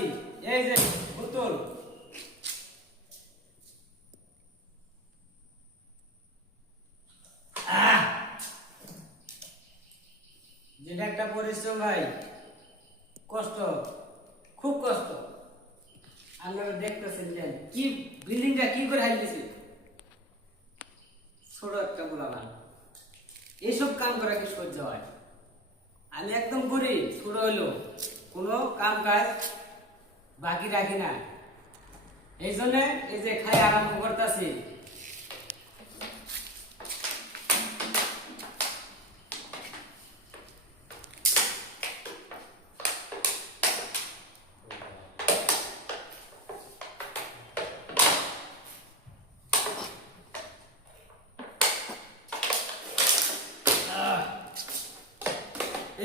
বলতাছি এই যে বোতল যেটা একটা পরিশ্রম ভাই, কষ্ট, খুব কষ্ট। আপনারা দেখতেছেন যে কি বিল্ডিংটা কি করে হাইতেছি, ছোট একটা বলাবান এইসব কাম করা কি সহ্য হয়? আমি একদম করি ছোট হইলো কোনো কাম কাজ বাকি রাখি না, এই জন্য এই যে খাই আরম্ভ করতেছি।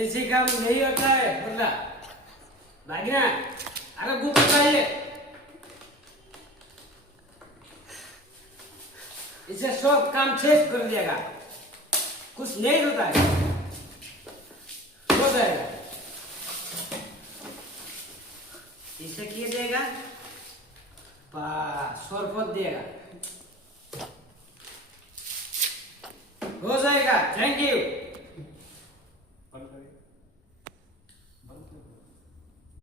ऐसे काम नहीं होता है बोला भागना। अरे बुक चाहिए, इसे सब काम शेष कर देगा, कुछ नहीं होता है, हो जाएगा। इसे किए देगा बस शरबत देगा, हो जाएगा। Thank you.